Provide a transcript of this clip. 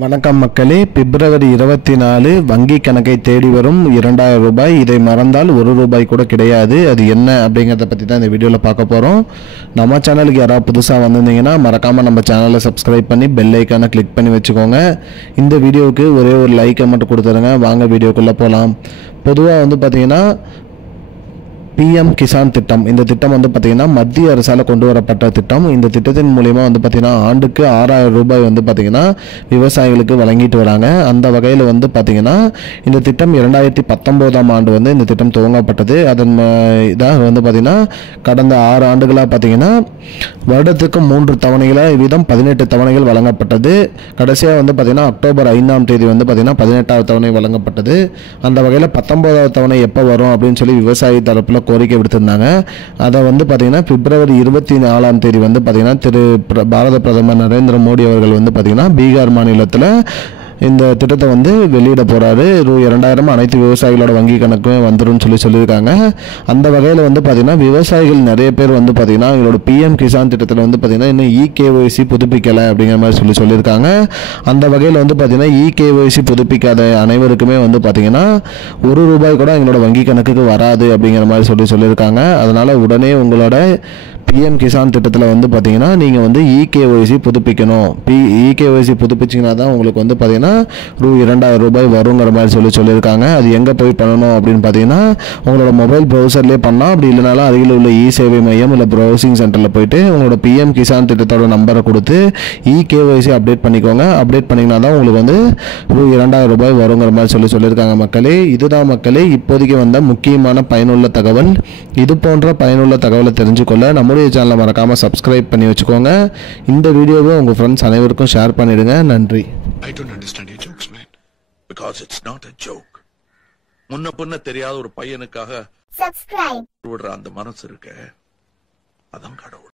வணக்கம் மக்களே. பிப்ரவரி 24 வங்கி கணக்கை தேடி வரும் 2000 ரூபாய். இதை மறந்தால் 1 ரூபாய் கூட கிடையாது. அது என்ன அப்படிங்கிறத பற்றி தான் இந்த வீடியோவில் பார்க்க போகிறோம். நம்ம சேனலுக்கு யாராவது புதுசாக வந்திருந்தீங்கன்னா மறக்காமல் நம்ம சேனலை சப்ஸ்கிரைப் பண்ணி பெல் ஐக்கானை கிளிக் பண்ணி வச்சுக்கோங்க. இந்த வீடியோவுக்கு ஒரே ஒரு லைக்கை மட்டும் கொடுத்துருங்க. வாங்க வீடியோக்குள்ளே போகலாம். பொதுவாக பார்த்தீங்கன்னா PM கிசான் திட்டம், இந்த திட்டம் பார்த்தீங்கன்னா மத்திய அரசால் கொண்டு வரப்பட்ட திட்டம். இந்த திட்டத்தின் மூலிமா பார்த்தீங்கன்னா ஆண்டுக்கு 6000 ரூபாய் பார்த்தீங்கன்னா விவசாயிகளுக்கு வழங்கிட்டு வராங்க. அந்த வகையில் பார்த்தீங்கன்னா இந்த திட்டம் 2019ஆம் ஆண்டு இந்த திட்டம் துவங்கப்பட்டது. அதன் இதாக பார்த்தீங்கன்னா கடந்த 6 ஆண்டுகளாக பார்த்தீங்கன்னா வருடத்துக்கு 3 தவணைகளாக வீதம் 18 தவணைகள் வழங்கப்பட்டது. கடைசியாக பார்த்தீங்கன்னா அக்டோபர் 5ஆம் தேதி பார்த்தீங்கன்னா 18வது தவணை வழங்கப்பட்டது. அந்த வகையில் 19வது தவணை எப்போ வரும் அப்படின்னு சொல்லி விவசாயி தரப்பில் கோரிக்கை விடுத்திருந்தாங்க. அதை பார்த்தீங்கன்னா பிப்ரவரி 24ஆம் தேதி பார்த்தீங்கன்னா பாரத பிரதமர் நரேந்திர மோடி அவர்கள் பார்த்தீங்கன்னா பீகார் மாநிலத்தில் இந்த திட்டத்தை வெளியிட போகிறாரு. ரூ. 2000 அனைத்து விவசாயிகளோட வங்கி கணக்குமே வந்துடும் சொல்லியிருக்காங்க. அந்த வகையில் பார்த்தீங்கன்னா விவசாயிகள் நிறைய பேர் பார்த்தீங்கன்னா எங்களோட PM கிசான் திட்டத்தில் பார்த்தீங்கன்னா இன்னும் EKYC புதுப்பிக்கலை அப்படிங்கிற மாதிரி சொல்லியிருக்காங்க. அந்த வகையில் பார்த்தீங்கன்னா EKYC புதுப்பிக்காத அனைவருக்குமே பார்த்தீங்கன்னா 1 ரூபாய் கூட எங்களோட வங்கி கணக்குக்கு வராது அப்படிங்கிற மாதிரி சொல்லியிருக்காங்க. அதனால் உடனே உங்களோட PM கிசான் திட்டத்தில் பார்த்தீங்கன்னா நீங்கள் EKYC புதுப்பிக்கணும். EKYC புதுப்பிச்சிங்கன்னா தான் உங்களுக்கு பார்த்தீங்கன்னா ரூ. 2000 ரூபாய் வருங்கிற மாதிரி சொல்லியிருக்காங்க. அது எங்கே போய் பண்ணணும் அப்படின்னு பார்த்தீங்கன்னா உங்களோட மொபைல் ப்ரௌசர்லேயே பண்ணலாம். அப்படி இல்லைனாலும் அருகில் உள்ள சேவை மையம் இல்லை ப்ரௌசிங் சென்டரில் போயிட்டு உங்களோட PM கிசான் திட்டத்தோட நம்பரை கொடுத்து EKYC அப்டேட் பண்ணிக்கோங்க. அப்டேட் பண்ணிங்கன்னா தான் உங்களுக்கு ரூ. 2000 ரூபாய் வருங்கிற மாதிரி சொல்லியிருக்காங்க. மக்களே, இதுதான் மக்களே இப்போதைக்கு வந்த முக்கியமான பயனுள்ள தகவல். இது போன்ற பயனுள்ள தகவலை தெரிஞ்சுக்கொள்ள நம்முடைய சேனலை மறக்காமல் சப்ஸ்கிரைப் பண்ணி வச்சுக்கோங்க. இந்த வீடியோவை உங்கள் ஃப்ரெண்ட்ஸ் அனைவருக்கும் ஷேர் பண்ணிடுங்க. நன்றி. I don't understand your jokes, man. Because it's not a joke. முன்ன பின்ன தெரியாத ஒரு பையனுக்காக subscribe விடுற அந்த மனசு இருக்க, அதான் கடவுள்.